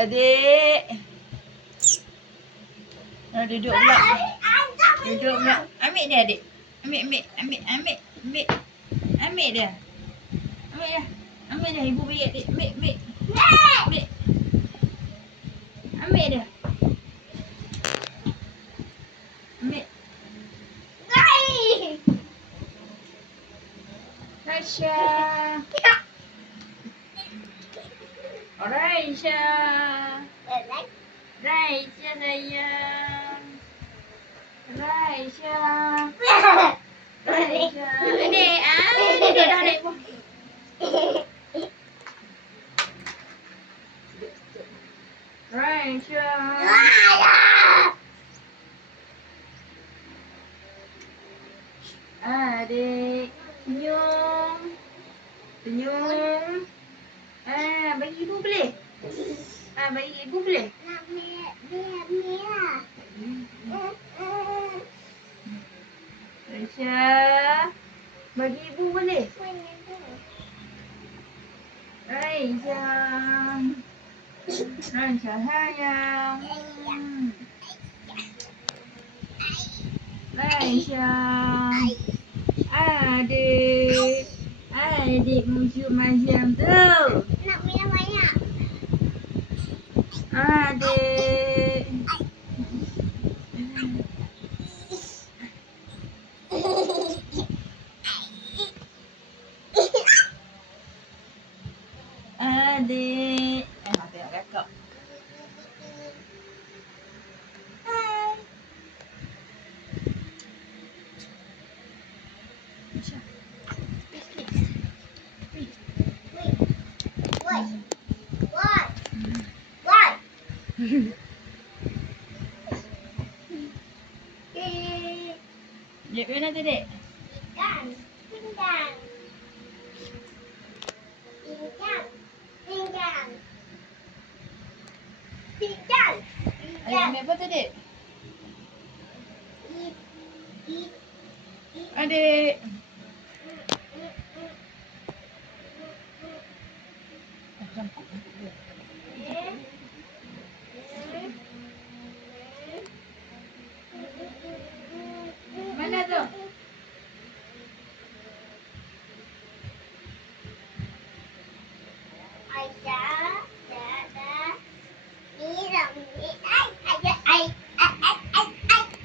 adik. Duduk pula. Duduk pula. Ambil dia adik. Ambil. Ambil dia. Ambil dia. Ibu bagi adik. Ambil. Ambil dia. Ambil. Raisya. Raisya. Raisya sayang. Raisya. Raisya. Adik, duduk dah adik pun. Raisya. Adik, senyum. Bagi ibu boleh? Bagi ibu boleh? Raisya, bagi ibu boleh? Raisya. Raisya sayang. Raisya. Adik muncul macam tu. Nak minum banyak. Adik. Adik. Tengok kakak. Dek mana tu dek? Adik ambil apa tu dek? Adik. Mana tu?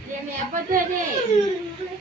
Dia ambil apa tu adik?